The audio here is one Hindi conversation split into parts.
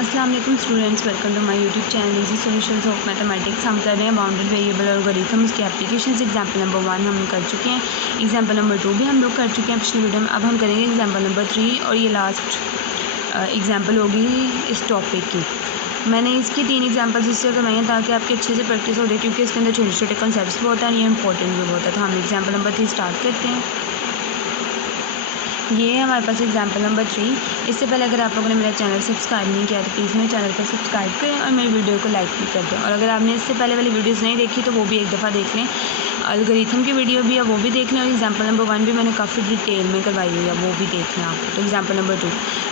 अस्सलाम वालेकुम students, welcome to my YouTube channel easy solutions of mathematics. हम कर रहे हैं बाउंडेड वेरिएबल एल्गोरिथम्स के एप्लीकेशंस। एग्जांपल नंबर 1 हम कर चुके हैं, एग्जांपल नंबर 2 भी हम लोग कर चुके हैं पिछले वीडियो में। अब हम करेंगे एग्जांपल नंबर 3 और ये लास्ट एग्जांपल होगी इस टॉपिक की। मैंने इसकी 3 एग्जांपल्स इससे करवाई हैं ताकि आपकी अच्छे से प्रैक्टिस हो जाए, क्योंकि इसके अंदर छोटे छोटे कॉन्सेप्ट्स भी होता है, ये इंपॉर्टेंट भी होता है। तो हम एग्जाम्पल नंबर 3 स्टार्ट करते हैं। ये है हमारे पास एग्जाम्पल नंबर 3। इससे पहले अगर आप लोगों ने मेरा चैनल सब्सक्राइब नहीं किया तो प्लीज़ मेरे चैनल पर सब्सक्राइब करें और मेरी वीडियो को लाइक भी कर दें। और अगर आपने इससे पहले वाली वीडियोस नहीं देखी तो वो भी एक दफ़ा देख लें। एल्गोरिथम की वीडियो भी है वो भी देख लें, और एग्जाम्पल नंबर 1 भी मैंने काफ़ी डिटेल में करवाई हुई है, वो भी देख लें आप। तो एग्जाम्पल नंबर 2,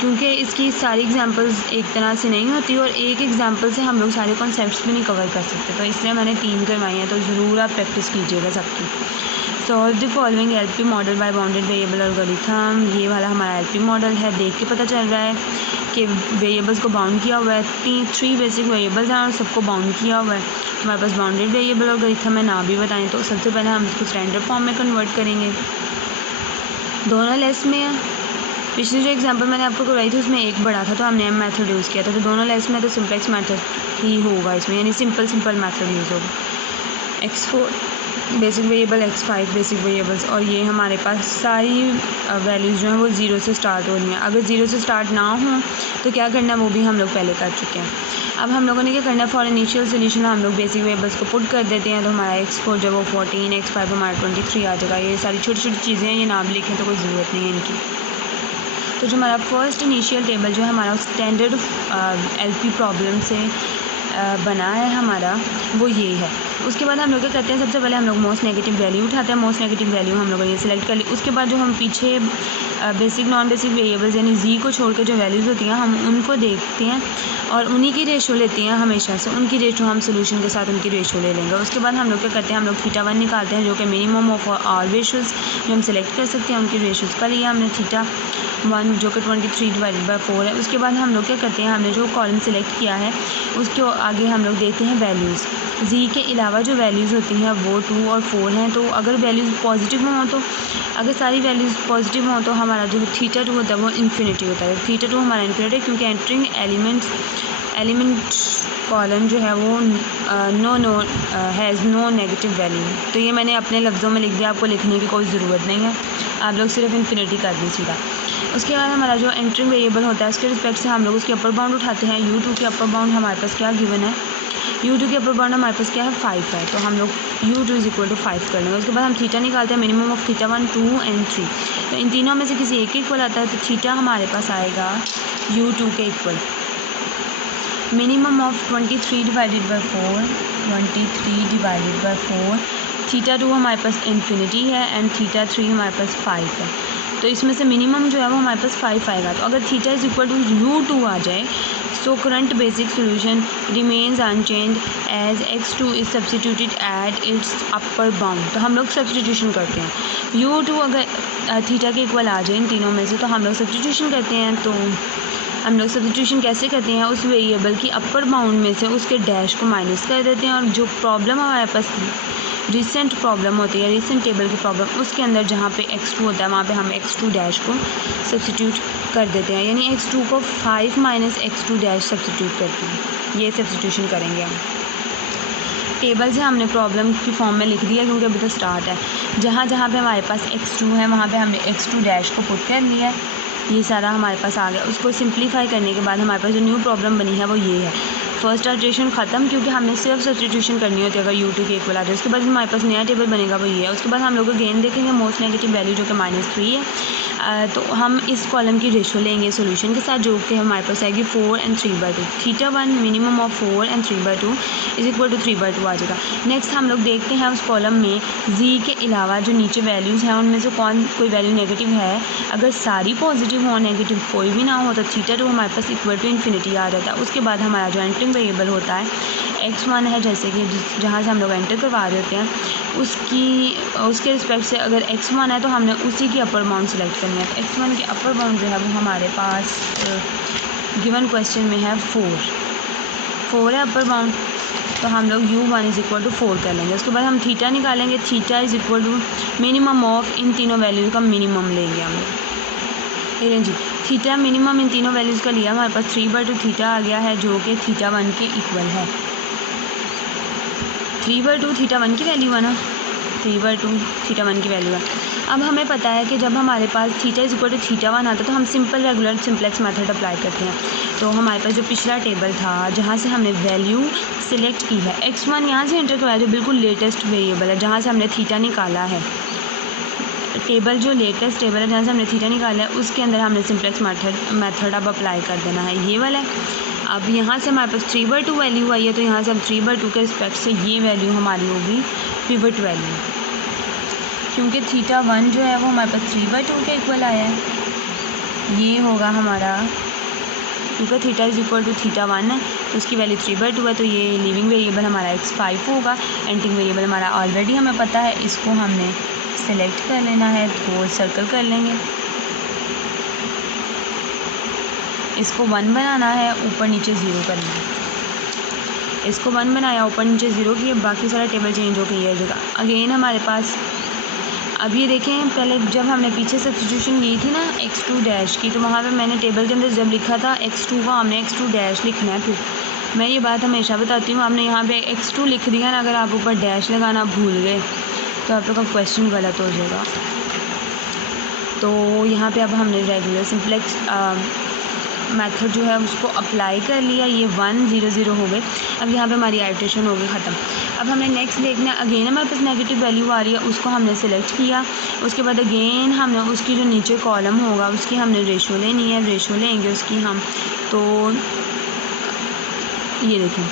क्योंकि इसकी सारी एग्जाम्पल्स एक तरह से नहीं होती और एक एग्जाम्पल से हम लोग सारे कॉन्सेप्ट्स भी नहीं कवर कर सकते, तो इसलिए मैंने 3 करवाई हैं। तो ज़रूर आप प्रैक्टिस कीजिएगा सबकी। Solve the following LP model by bounded variable algorithm. ये वाला हमारा एलपी मॉडल है। देख के पता चल रहा है कि वेरिएबल्स को बाउंड किया हुआ है। 3 बेसिक वेरिएबल्स हैं और सबको बाउंड किया हुआ है। हमारे पास बाउंडेड वेरिएबल एल्गोरिथम है, ना भी बताएं तो सबसे पहले हम इसको स्टैंडर्ड फॉर्म में कन्वर्ट करेंगे। दोनों लेस में है। पिछली जो एग्जांपल मैंने आपको करवाई थी उसमें एक बड़ा था तो हमने एम मेथड यूज़ किया था, तो दोनों लेस में तो सिंपलेक्स मेथड ही होगा इसमें, यानी सिंपल मेथड यूज़ होगा। x4 basic variable, x5 basic variables, और ये हमारे पास सारी वैल्यूज़ जो हैं वो 0 से स्टार्ट हो रही हैं। अगर 0 से स्टार्ट ना हो तो क्या करना है वो भी हम लोग पहले कर चुके हैं। अब हम लोगों ने क्या करना है, फॉर इनिशियल सोल्यूशन हम लोग बेसिक वेरिएबल्स को पुट कर देते हैं। तो हमारा x4 जब वो 14, x5 हमारा 23 आ जाएगा। ये सारी छोटी छोटी चीज़ें हैं, ये नाम लिखें तो कोई ज़रूरत नहीं है इनकी। तो जो हमारा फर्स्ट इनिशियल टेबल जो है हमारा स्टैंडर्ड एलपी प्रॉब्लम से बना है हमारा, वो ये है। उसके बाद हम लोग क्या करते हैं, सबसे पहले हम लोग मोस्ट नेगेटिव वैल्यू उठाते हैं। मोस्ट नेगेटिव वैल्यू हम लोगों ने सिलेक्ट कर ली। उसके बाद जो हम पीछे बेसिक नॉन बेसिक वेरिएबल्स यानी जी को छोड़ के जो वैल्यूज़ होती हैं हम उनको देखते हैं और उन्हीं की रेशो लेते हैं हमेशा से। उनकी रेशो हम सोल्यूशन के साथ उनकी रेशो ले लेंगे। उसके बाद हम लोग क्या करते हैं, हम लोग थीटा 1 निकालते हैं जो कि मिनिमम ऑफ ऑल रेशोज़ जो हम सेलेक्ट कर सकते हैं उनकी रेशोज़ का लिया हमने थीटा 1 जो कि 23/4 है। उसके बाद हम लोग क्या करते हैं, हमने जो कॉलम सेलेक्ट किया है उसके आगे हम लोग देते हैं वैल्यूज़। जी के अलावा जो वैल्यूज़ होती हैं वो 2 और 4 हैं। तो अगर वैल्यूज़ पॉजिटिव हों तो अगर सारी वैल्यूज़ पॉजिटिव हों तो हमारा जो थीटा 2 होता है वो इन्फिनिटी होता है। थीटा 2 हमारा इन्फिनिटी है क्योंकि एंटरिंग एलिमेंट कॉलम जो है वो हैज़ नो नेगेटिव वैल्यू। तो ये मैंने अपने लफ्ज़ों में लिख दिया, आपको लिखने की कोई ज़रूरत नहीं है, आप लोग सिर्फ इन्फिनिटी कर दें सीधा। उसके बाद हमारा जो एंटरिंग वेरिएबल होता है उसके रिस्पेक्ट से हम लोग उसकी अपर बाउंड उठाते हैं। u2 की अपर बाउंड हमारे पास क्या गिवन है, u2 की अपर बाउंड हमारे पास क्या है 5 है। तो हम लोग u2 = 5 कर लेंगे। उसके बाद हम थीटा निकालते हैं, मिनिमम ऑफ थीटा 1, 2 एंड 3। तो इन तीनों में से किसी एक इक्वल आता है तो थीटा हमारे पास आएगा u2 के इक्वल। मिनिमम ऑफ 23/4 थीटा 2 हमारे पास इन्फिनिटी है एंड थीटा 3 हमारे पास 5 है। तो इसमें से मिनिमम जो है वो हमारे पास 5 आएगा। तो अगर थीटा = u2 आ जाए so current basic solution remains unchange as x2 is substituted at its upper bound. तो हम लोग सब्सटीट्यूशन करते हैं। u2 अगर थीटा के इक्वल आ जाए इन तीनों में से तो हम लोग सब्सटीट्यूशन करते हैं। तो हम लोग सब्सटीट्यूशन कैसे करते हैं, उस वेरिएबल की अपर बाउंड में से उसके डैश को माइनस कर देते हैं और जो प्रॉब्लम हमारे पास रिसेंट प्रॉब्लम होती है, रिसेंट टेबल की प्रॉब्लम, उसके अंदर जहाँ पे x2 होता है वहाँ पे हम x2 डैश को सब्सटीट्यूट कर देते हैं, यानी x2 को 5 - x2 डैश सब्सटीट्यूट करते हैं। ये सब्सटीट्यूशन करेंगे हम। टेबल से हमने प्रॉब्लम की फॉर्म में लिख दिया क्योंकि अभी तो स्टार्ट है। जहाँ जहाँ पे हमारे पास x2 है वहाँ पे हमने x2 डैश को पुट कर लिया है। ये सारा हमारे पास आ गया। उसको सिंप्लीफाई करने के बाद हमारे पास जो न्यू प्रॉब्लम बनी है वो ये है। फर्स्ट इटरेशन ख़त्म क्योंकि हमने सिर्फ सब्सटीट्यूशन करनी होती है अगर u2 के इक्वल आ जाए। उसके बाद हमारे पास नया टेबल बनेगा वो ये है। उसके बाद हम लोग गेन देखेंगे मोस्ट नेगेटिव वैल्यू जो कि -3 है। तो हम इस कॉलम की रेशो लेंगे सोल्यूशन के साथ जो कि हमारे पास आएगी 4 and 3/2। Theta 1 minimum of 4 and 3/2 = 3/2 आ जाएगा। नेक्स्ट हम लोग देखते हैं उस कॉलम में जी के अलावा जो नीचे वैल्यूज़ हैं उनमें से कोई वैल्यू नेगेटिव है। अगर सारी पॉजिटिव हो, नेगेटिव कोई भी ना हो तो थीटा 2 हमारे पास = इन्फिनिटी आ जाता है। उसके बाद हमारा जो एंटरिंग वेरिएबल होता है x1 है, जैसे कि जहाँ से हम लोग एंटर करवा रहे होते हैं उसके रिस्पेक्ट से अगर x1 है तो हमने उसी की अपर बाउंड सेलेक्ट करनी है। तो x1 की अपर बाउंड जो है वो हमारे पास गिवन क्वेश्चन में है 4 है अपर बाउंड। तो हम लोग u1 = 4 कर लेंगे। उसके बाद हम थीटा निकालेंगे। थीटा = मिनिमम ऑफ इन तीनों वैल्यू का मिनिमम लेंगे हम लोग। जी थीटा मिनिमम इन तीनों वैल्यूज़ का लिया, हमारे पास 3/2 थीटा आ गया है जो कि θ1 के इक्वल है। 3/2 θ1 की वैल्यू है ना, 3/2 θ1 की वैल्यू है। अब हमें पता है कि जब हमारे पास θ = θ1 आता है तो हम simple regular simplex method apply करते हैं। तो हमारे पास जो पिछला टेबल था जहाँ से हमने वैल्यू सिलेक्ट की है, x1 यहाँ से एंटर करवाया जो बिल्कुल लेटेस्ट वेरिएबल है जहाँ से हमने थीटा निकाला है। टेबल जो लेटेस्ट टेबल है जहाँ से हमने थीटा निकाला है उसके अंदर हमने सिंप्लेक्स मेथड अब अप्लाई कर देना है, ये वाला है। अब यहाँ से हमारे पास 3/2 वैल्यू आई है तो यहाँ से हम 3/2 के रिस्पेक्ट से ये वैल्यू हमारी होगी पिवट वैल्यू, क्योंकि θ1 जो है वो हमारे पास 3/2 के इक्वल आया है। ये होगा हमारा, क्योंकि θ = θ1 है तो उसकी वैल्यू 3/2 है, तो ये लिविंग वेरिएबल हमारा x5 होगा। एंटिंग वेरिएबल हमारा ऑलरेडी हमें पता है, इसको हमने सेलेक्ट कर लेना है, तो सर्कल कर लेंगे। इसको 1 बनाना है, ऊपर नीचे 0 करना है। इसको 1 बनाया, ऊपर नीचे 0 किए, बाकी सारा टेबल चेंज हो गई है जगह। अगेन हमारे पास अब ये देखें, पहले जब हमने पीछे सब्स्टिट्यूशन की थी ना x2 डैश की, तो वहाँ पे मैंने टेबल के अंदर जब लिखा था x2 का हमने x2 डैश लिखना है। फिर मैं ये बात हमेशा बताती हूँ, आपने यहाँ पे x2 लिख दिया ना, अगर आप ऊपर डैश लगाना भूल गए तो आप लोग का क्वेश्चन गलत हो जाएगा। तो यहाँ पे अब हमने रेगुलर सिंप्लेक्स मेथड जो है उसको अप्लाई कर लिया, ये 1 0 0 हो गए। अब यहाँ पे हमारी आइट्रेशन हो गई ख़त्म। अब हमने नेक्स्ट देखना है, अगेन हमारे पास नेगेटिव वैल्यू आ रही है, उसको हमने सेलेक्ट किया। उसके बाद अगेन हमने उसकी जो नीचे कॉलम होगा उसकी हमने रेशो लेनी है, रेशो लेंगे उसकी हम। तो ये देखें,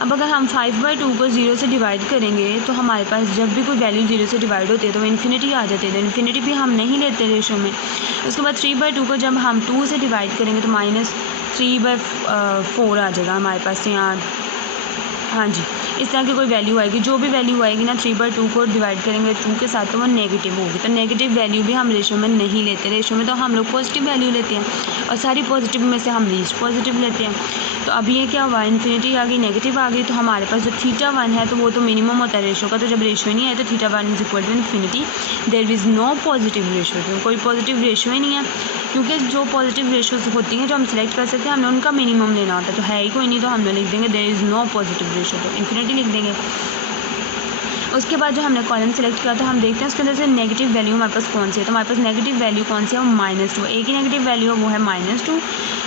अब अगर हम 5/2 को 0 से डिवाइड करेंगे तो हमारे पास जब भी कोई वैल्यू 0 से डिवाइड होती है तो वो इन्फिनिटी आ जाती है, तो इन्फिनिटी भी हम नहीं लेते रेशो में। उसके बाद 3/2 को जब हम 2 से डिवाइड करेंगे तो -3/4 आ जाएगा हमारे पास यहाँ। हाँ जी, इस तरह की कोई वैल्यू आएगी, जो भी वैल्यू आएगी ना 3/2 को डिवाइड करेंगे 2 के साथ तो वो नेगेटिव होगी। तो नेगेटिव वैल्यू भी हम रेशो में नहीं लेते, रेशो में तो हम लोग पॉजिटिव वैल्यू लेते हैं और सारी पॉजिटिव में से हम लीस्ट पॉजिटिव लेते हैं। तो अब ये क्या हुआ, इन्फिनिटी आ गई, नेगेटिव आ गई, तो हमारे पास जो θ1 है तो वो तो मिनिमम होता है रेशो का, तो जब रेशो नहीं आए तो θ1 = infinity, there is no positive ratio. तो कोई पॉजिटिव रेशो ही नहीं है, क्योंकि जो पॉजिटिव रेशोज होती हैं जो हम सेलेक्ट कर सकते हैं हमने उनका मिनिमम लेना होता है। तो है ही कोई नहीं, तो हमने लिख देंगे there is no positive ratio, तो इन्फिनिटी लिख देंगे। उसके बाद जो हमने कॉलम सेलेक्ट किया तो हम देखते हैं उसके अंदर से नेगेटिव वैल्यू हमारे पास कौन सी है। तो हमारे पास नेगेटिव वैल्यू कौन सी है, वो -2, एक ही नेगेटिव वैल्यू है वो है -2।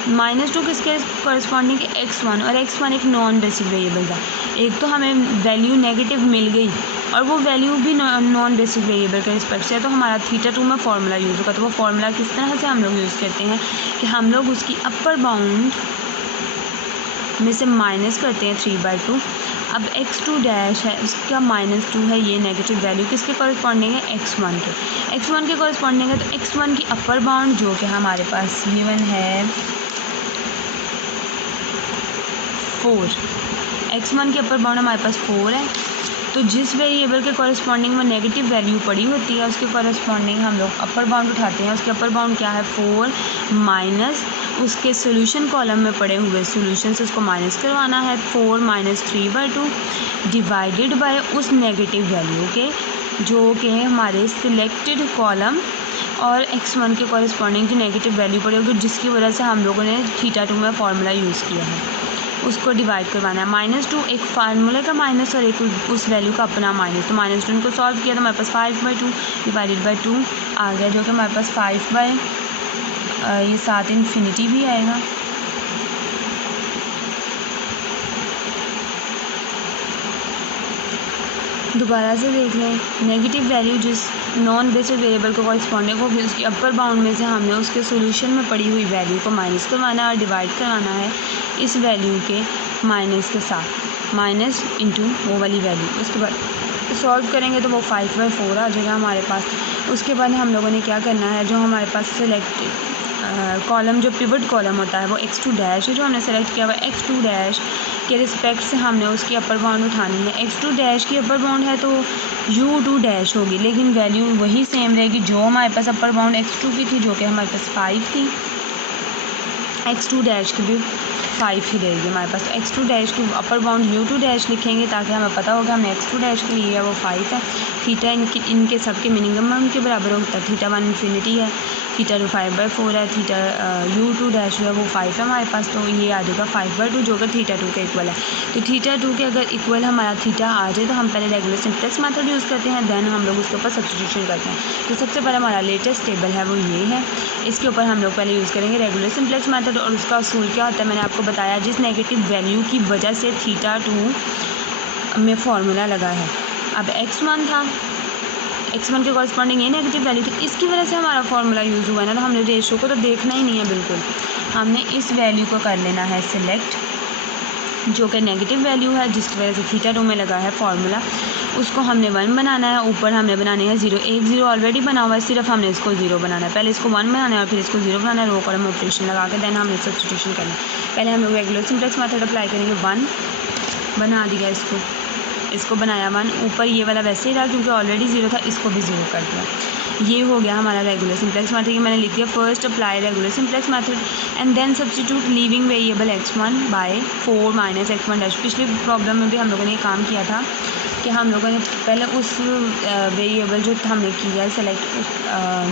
-2 किसके कॉरस्पॉन्डिंग है, x1, और x1 एक नॉन बेसिक वेरिएबल था। एक तो हमें वैल्यू नेगेटिव मिल गई और वो वैल्यू भी नॉन बेसिक वेरिएबल के रिस्पेक्ट से है, तो हमारा θ2 में फार्मूला यूज़ होगा। तो वो फार्मूला किस तरह से हम लोग यूज़ करते हैं कि हम लोग उसकी अपर बाउंड में से माइनस करते हैं 3/2। अब x2 डैश है उसका -2 है, ये नेगेटिव वैल्यू किसके कॉरस्पॉन्डिंग है, x1 के, x1 के कॉरस्पॉन्डिंग है। तो x1 की अपर बाउंड जो कि हमारे पास गिवन है 4, x1 की अपर बाउंड हमारे पास 4 है। तो जिस वेरिएबल के कॉरस्पॉन्डिंग में नेगेटिव वैल्यू पड़ी होती है उसके कॉरस्पॉन्डिंग हम लोग अपर बाउंड उठाते हैं। उसके अपर बाउंड क्या है, 4 माइनस उसके सोल्यूशन कॉलम में पड़े हुए सोल्यूशन से उसको माइनस करवाना है, 4 - 3/2 डिवाइडेड बाय उस नेगेटिव वैल्यू के जो कि हमारे सिलेक्टेड कॉलम और x1 के कॉरस्पॉन्डिंग की नेगेटिव वैल्यू पड़ी होगी, जिसकी वजह से हम लोगों ने θ2 में फार्मूला यूज़ किया है, उसको डिवाइड करवाना है। -2 एक फार्मूले का माइनस और एक उस वैल्यू का अपना माइनस। तो -2 को सॉल्व किया तो हमारे पास 5/2 डिवाइडेड बाय 2 आ गया, जो कि हमारे पास 5 ये साथ इन्फिनिटी भी आएगा। दोबारा से देख लें, नेगेटिव वैल्यू जिस नॉन बेसिक वेरिएबल को कॉरस्पॉन्डिंग होगी उसकी अपर बाउंड में से हमने उसके सॉल्यूशन में पड़ी हुई वैल्यू को माइनस करवाना है और डिवाइड करवाना है इस वैल्यू के माइनस के साथ, माइनस इंटू वो वाली वैल्यू। उसके बाद सॉल्व करेंगे तो वो 5/4 आ जाएगा हमारे पास। उसके बाद हम लोगों ने क्या करना है, जो हमारे पास सिलेक्ट कॉलम जो पिवट कॉलम होता है वो x2 डैश है, जो हमने सेलेक्ट किया हुआ x2 डैश के रिस्पेक्ट से हमने उसकी अपर बाउंड उठानी है। x2 डैश की अपर बाउंड है तो u2 डैश होगी, लेकिन वैल्यू वही सेम रहेगी जो हमारे पास अपर बाउंड x2 की थी, जो कि हमारे पास 5 थी। x2 डैश की भी 5 ही रहेगी हमारे पास। x2 डैश की अपर बाउंड u2 डैश लिखेंगे ताकि हमें पता होगा हमने x2 डैश के लिए है वो 5 है। थीटा इनके सबके मिनिमम के बराबर होता है, θ1 इन्फिनिटी है। थीटा 2 5/4 है, थीटा u2 डैश जो है वो 5 है हमारे पास, तो ये आ जाएगा 5/2 जो कि थीटा 2 के इक्वल है। तो थीटा 2 के अगर इक्वल हमारा थीटा आ जाए तो हम पहले रेगुलर सिम्प्लेक्स मेथड यूज़ करते हैं, देन हम लोग उसके ऊपर सब्स्टिट्यूशन करते हैं। तो सबसे पहले हमारा लेटेस्ट टेबल है वो ये है, इसके ऊपर हम लोग पहले यूज़ करेंगे रेगुलर सिम्प्लेक्स मेथड। और उसका असूल क्या होता है मैंने आपको बताया, जिस नेगेटिव वैल्यू की वजह से थीटा 2 में फार्मूला लगा है। अब x1 था, x1 के कॉरस्पॉन्डिंग ये नेगेटिव वैल्यू थी, इसकी वजह से हमारा फार्मूला यूज़ हुआ है ना, तो हमने रेशो को तो देखना ही नहीं है बिल्कुल, हमने इस वैल्यू को कर लेना है सिलेक्ट, जो कि नेगेटिव वैल्यू है जिसकी वजह से थीटा 2 में लगा है फार्मूला, उसको हमने 1 बनाना है, ऊपर हमने बनाने हैं 0। एक 0 ऑलरेडी बना हुआ है, सिर्फ हमने इसको 0 बनाना है। पहले इसको 1 बनाना है और फिर इसको 0 बनाना है, रो कॉलम ऑपरेशन लगा के देन हमने सब्स्टिट्यूशन करना है। पहले हम लोग रेगुलर सिम्प्लेक्स मेथड अप्लाई करेंगे, 1 बना दिया, इसको बनाया 1, ऊपर ये वाला वैसे ही रहा क्योंकि ऑलरेडी 0 था, इसको भी 0 कर दिया। ये हो गया हमारा रेगुलर सिम्प्लेक्स मेथड। ये मैंने लिख दिया first apply regular simplex method and then substitute leaving variable x1 by 4 minus x1 dash. पिछली प्रॉब्लम में भी हम लोगों ने ये काम किया था कि हम लोगों ने पहले उस वेरिएबल जो हमने किया है सेलेक्ट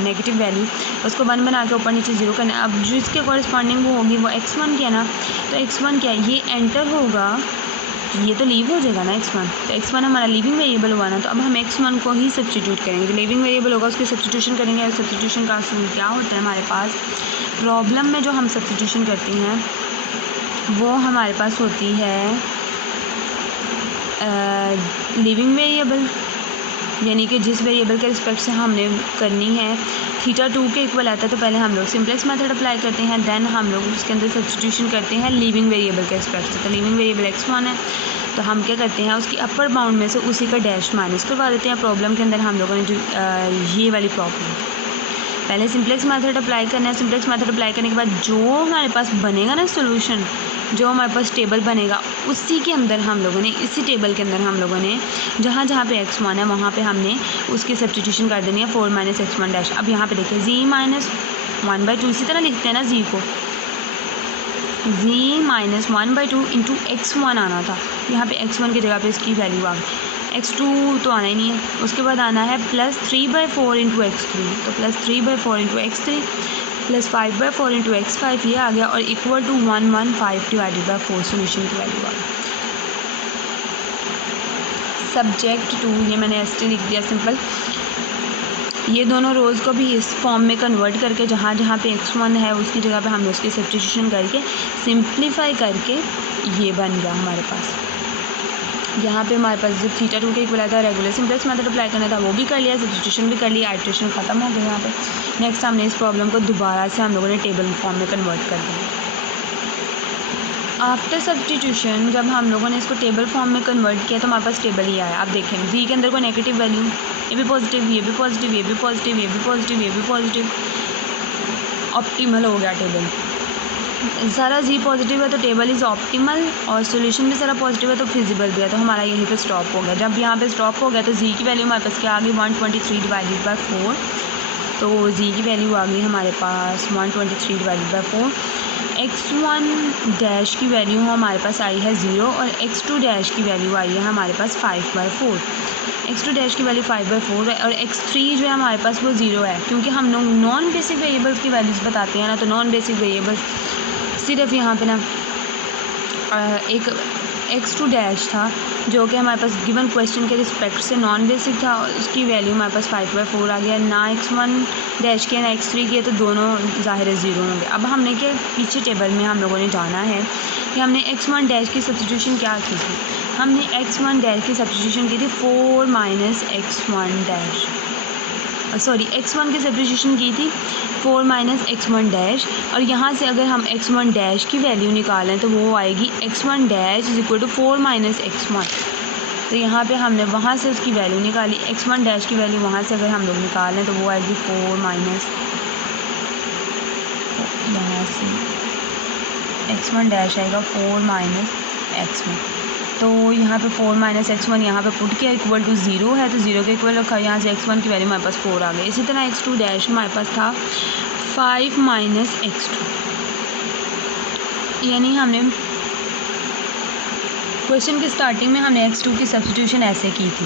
नेगेटिव वैल्यू, उसको 1 बना के ऊपर नीचे 0 करना है। अब जिसके कॉरस्पॉन्डिंग वो होगी वो x1 की है ना, तो x1 क्या है, ये एंटर होगा, ये तो लीव हो जाएगा ना x1, तो x1 हमारा लिविंग वेरिएबल हुआ ना, तो अब हम x1 को ही सब्स्टिट्यूट करेंगे। जो लिविंग वेरिएबल होगा उसकी सब्स्टिट्यूशन करेंगे। और सब्स्टिट्यूशन का असूल क्या होता है हमारे पास, प्रॉब्लम में जो हम सब्स्टिट्यूशन करते हैं वो हमारे पास होती है लिविंग वेरिएबल, यानी कि जिस वेरिएबल के रिस्पेक्ट से हमने करनी है थीटा 2 के इक्वल आता है, तो पहले हम लोग सिम्प्लेक्स मेथड अप्लाई करते हैं, देन हम लोग उसके अंदर सब्स्टिट्यूशन करते हैं लिविंग वेरिएबल के रिस्पेक्ट से। तो लिविंग वेरिएबल x1 है, तो हम क्या करते हैं उसकी अपर बाउंड में से उसी का डैश माइनस करवा देते हैं। प्रॉब्लम के अंदर हम लोगों ने जो ये वाली प्रॉब्लम, पहले सिम्प्लेक्स मेथड अप्लाई करना है। सिम्प्लेक्स मेथड अप्लाई करने के बाद जो हमारे पास बनेगा ना सोल्यूशन, जो हमारे पास टेबल बनेगा, उसी के अंदर हम लोगों ने, इसी टेबल के अंदर हम लोगों ने जहाँ जहाँ पे x1 है वहाँ पे हमने उसकी सब्स्टिट्यूशन कर देनी है 4 माइनस x1 डैश। अब यहाँ पे देखिए z माइनस 1/2, इसी तरह लिखते हैं ना z को, z माइनस 1/2 इंटू x1 आना था, यहाँ पे x1 की जगह पे इसकी वैल्यू आ गई। x2 तो आना ही नहीं है, उसके बाद आना है प्लस 3/4 इंटू x3, तो plus 3/4 into x3 plus 5/4 into x5 ये आ गया, और equal to 115 divided by 4 solution की वैल्यू आ गई। सब्जेक्ट टू, ये मैंने ST लिख दिया सिंपल। ये दोनों रोज़ को भी इस फॉर्म में कन्वर्ट करके जहाँ जहाँ पे x1 है उसकी जगह पे हमने उसकी सब्स्टिट्यूशन करके सिंप्लीफाई करके ये बन गया हमारे पास। यहाँ पे हमारे पास जो थीटा 2 के इक्वल था, रेगुलर सिम्प्लेक्स मेथड अप्लाई करना था, वो भी कर लिया, सब्स्टिट्यूशन भी कर लिया, आइट्रेशन ख़त्म हो गया। यहाँ पे नेक्स्ट हमने इस प्रॉब्लम को दोबारा से हम लोगों ने टेबल फॉर्म में कन्वर्ट कर दिया। आफ्टर सब्स्टिट्यूशन जब हम लोगों ने इसको टेबल फॉर्म में कन्वर्ट किया तो हमारे पास टेबल ही आया। आप देखें जी के अंदर कोई नेगेटिव वैल्यू, ये भी पॉजिटिव, ये भी पॉजिटिव, ये भी पॉजिटिव, ये भी पॉजिटिव, ये भी पॉजिटिव, ऑप्टिमल हो गया टेबल। सारा जी पॉजिटिव है तो टेबल इज़ ऑप्टिमल, और सोल्यूशन भी सारा पॉजिटिव है तो फिजिबल भी है, तो हमारा यहीं पे स्टॉप हो गया। जब यहाँ पे स्टॉप हो गया तो जी की वैल्यू हमारे पास क्या आ गई, 123 डिवाइडेड बाई 4, तो जी की वैल्यू आ गई हमारे पास 123 डिवाइडेड बाई 4। x1 डैश की वैल्यू हमारे पास आई है 0 और x2 डैश की वैल्यू आई है हमारे पास 5/4। x2 डैश की वैल्यू 5/4 है, और x3 जो है हमारे पास वो 0 है, क्योंकि हम लोग नॉन बेसिक वेरिएबल्स की वैल्यूज़ बताते हैं ना, तो नॉन बेसिक वेरिएबल्स सिर्फ यहाँ पे ना एक x2 डैश था जो कि हमारे पास गिवन क्वेश्चन के रिस्पेक्ट से नॉन बेसिक था, उसकी वैल्यू हमारे पास 5/4 आ गया। ना x1 डैश की ना x3 की है, तो दोनों ज़ाहिर है 0 होंगे। अब हमने क्या पीछे टेबल में हम लोगों ने जाना है कि हमने x1 डैश की सब्स्टिट्यूशन क्या की थी। हमने x1 डैश की सब्स्टिट्यूशन की थी 4 minus x1 dash, sorry x1 की सब्स्टिट्यूशन की थी 4 माइनस x1 डैश, और यहाँ से अगर हम x1 डैश की वैल्यू निकालें तो वो आएगी x1 dash is equal to 4 minus x1। तो यहाँ पे हमने वहाँ से उसकी वैल्यू निकाली, x1 डैश की वैल्यू वहाँ से अगर हम लोग निकालें तो वो आएगी 4 माइनस, यहाँ से x1 डैश आएगा 4 माइनस x1, तो यहाँ पे 4 माइनस x1 यहाँ पे पुट किया, इक्वल टू 0 है, तो 0 के इक्वल रखा, यहाँ से x1 की वैल्यू हमारे पास 4 आ गई। इसी तरह x2 डैश हमारे पास था 5 माइनस x2, यानी हमने क्वेश्चन की स्टार्टिंग में हमने x2 की सब्स्टिट्यूशन ऐसे की थी,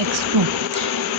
x2.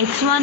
x1